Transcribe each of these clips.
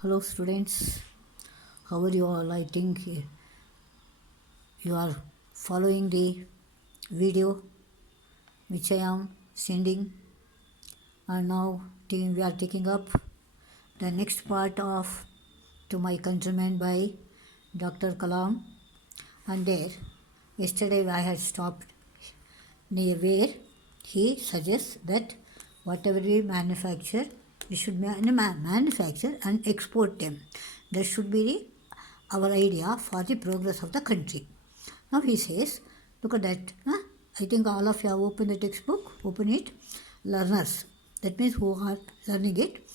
Hello students, how are you all? I think you are following the video which I am sending, and now we are taking up the next part of To My Countrymen by Dr. Kalam. And there, yesterday I had stopped near where he suggests that whatever we manufacture, we should manufacture and export them. That should be our idea for the progress of the country. Now he says, look at that. Huh? I think all of you have opened the textbook. Open it. Learners. That means who are learning it.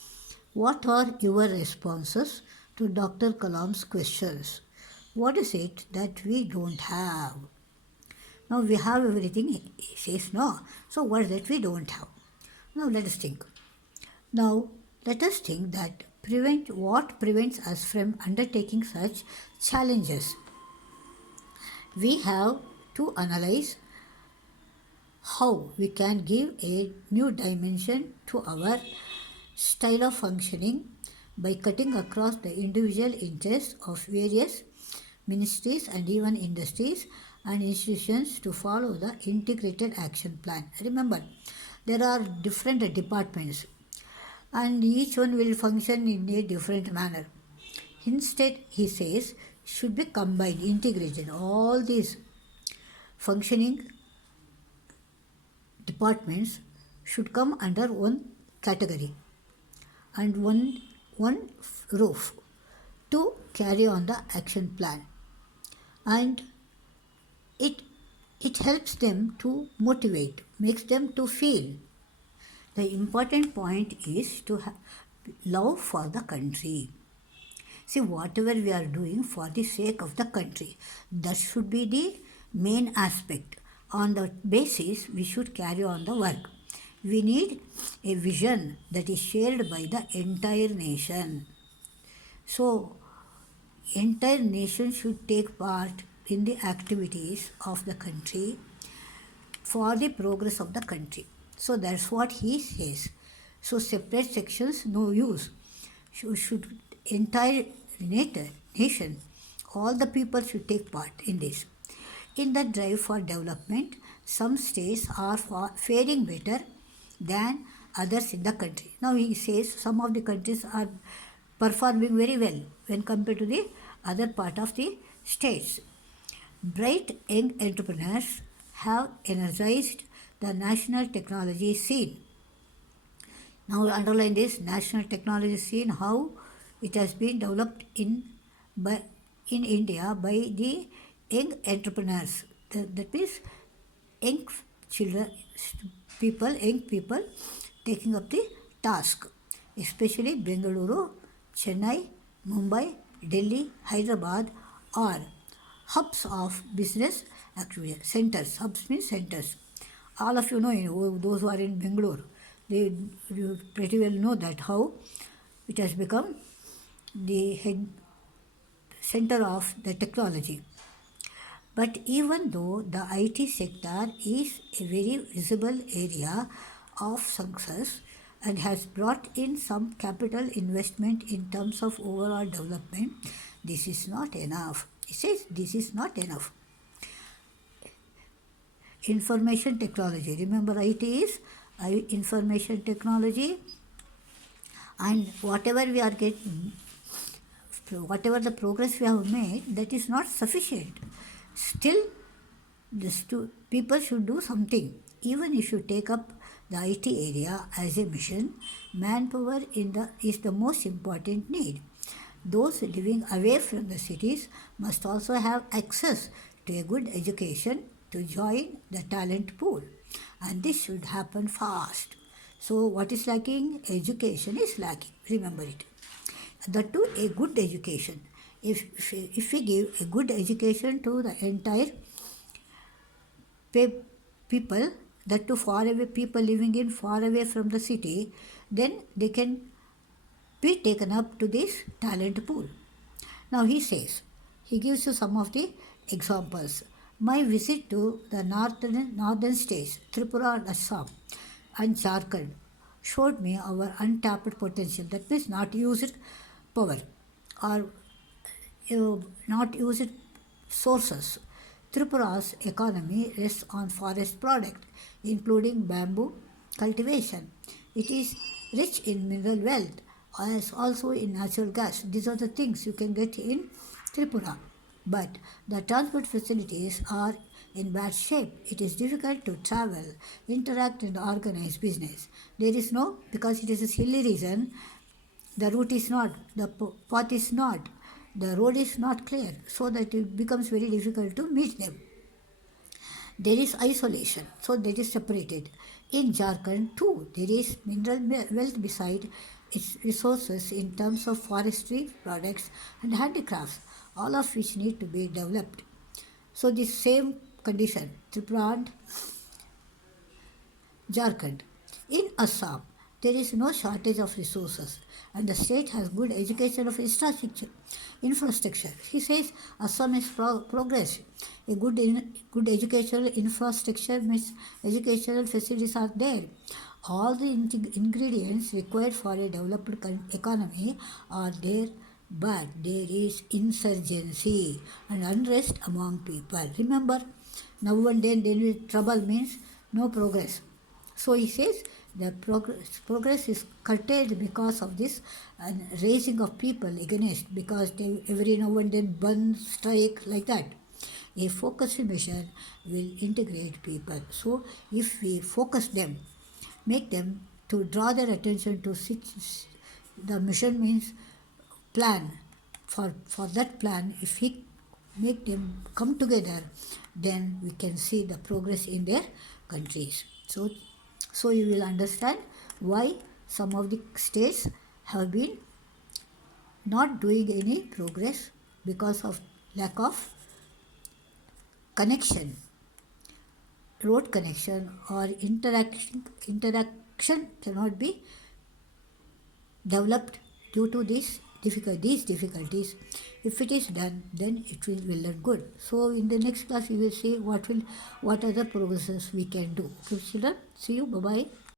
What are your responses to Dr. Kalam's questions? What is it that we don't have? Now we have everything. He says no. So what is that we don't have? Now let us think. Now let us think that what prevents us from undertaking such challenges. We have to analyze how we can give a new dimension to our style of functioning by cutting across the individual interests of various ministries and even industries and institutions to follow the integrated action plan. Remember, there are different departments and each one will function in a different manner. Instead, he says, should be combined, integrated. All these functioning departments should come under one category and one roof to carry on the action plan. And it helps them to motivate, makes them to feel. The important point is to have love for the country. See, whatever we are doing for the sake of the country, that should be the main aspect. On the basis, we should carry on the work. We need a vision that is shared by the entire nation. So, entire nation should take part in the activities of the country for the progress of the country. So that's what he says. So separate sections, no use. Should entire nation, all the people should take part in this. In the drive for development, some states are faring better than others in the country. Now he says some of the countries are performing very well when compared to the other part of the states. Bright young entrepreneurs have energized the national technology scene. Now underline this national technology scene, how it has been developed in India by the young entrepreneurs. That means young children, young people taking up the task, especially Bengaluru, Chennai, Mumbai, Delhi, Hyderabad are hubs of business activity. Centers, hubs means centers. All of you know, those who are in Bangalore, you pretty well know that how it has become the head center of the technology. But even though the IT sector is a very visible area of success and has brought in some capital investment in terms of overall development, this is not enough. He says this is not enough. Information technology. Remember, IT is information technology, and whatever we are getting, whatever the progress we have made, that is not sufficient. Still, people should do something. Even if you take up the IT area as a mission, manpower is the most important need. Those living away from the cities must also have access to a good education to join the talent pool. And this should happen fast. So what is lacking? Education is lacking. Remember it. That too, a good education. If we give a good education to the entire people, that too far away, people living in far away from the city, then they can be taken up to this talent pool. Now he says, he gives you some of the examples. My visit to the northern states, Tripura and Assam and Jharkhand, showed me our untapped potential. That means not used power or not used sources. Tripura's economy rests on forest products, including bamboo cultivation. It is rich in mineral wealth, as also in natural gas. These are the things you can get in Tripura. But the transport facilities are in bad shape. It is difficult to travel, interact, and organize business. There is no, because it is a hilly region, the route is not, the path is not, the road is not clear, so that it becomes very difficult to meet them. There is isolation, so that is separated. In Jharkhand too, there is mineral wealth beside its resources in terms of forestry products and handicrafts, all of which need to be developed. So the same condition, Tripura and Jharkhand. In Assam, there is no shortage of resources and the state has good education of infrastructure. He says Assam is progress. A good educational infrastructure means educational facilities are there. All the ingredients required for a developed economy are there, but there is insurgency and unrest among people. Remember, now and then trouble means no progress. So he says the progress is curtailed because of this raising of people against, because they every now and then burn, strike, like that. A focused mission will integrate people. So if we focus them, make them to draw their attention to the mission means plan. For that plan, if we make them come together, then we can see the progress in their countries. So you will understand why some of the states have been not doing any progress because of lack of connection, road connection, or interaction cannot be developed due to these difficulties. If it is done, then it will learn good. So in the next class we will see what are the progresses we can do. Okay, children, see you. Bye bye.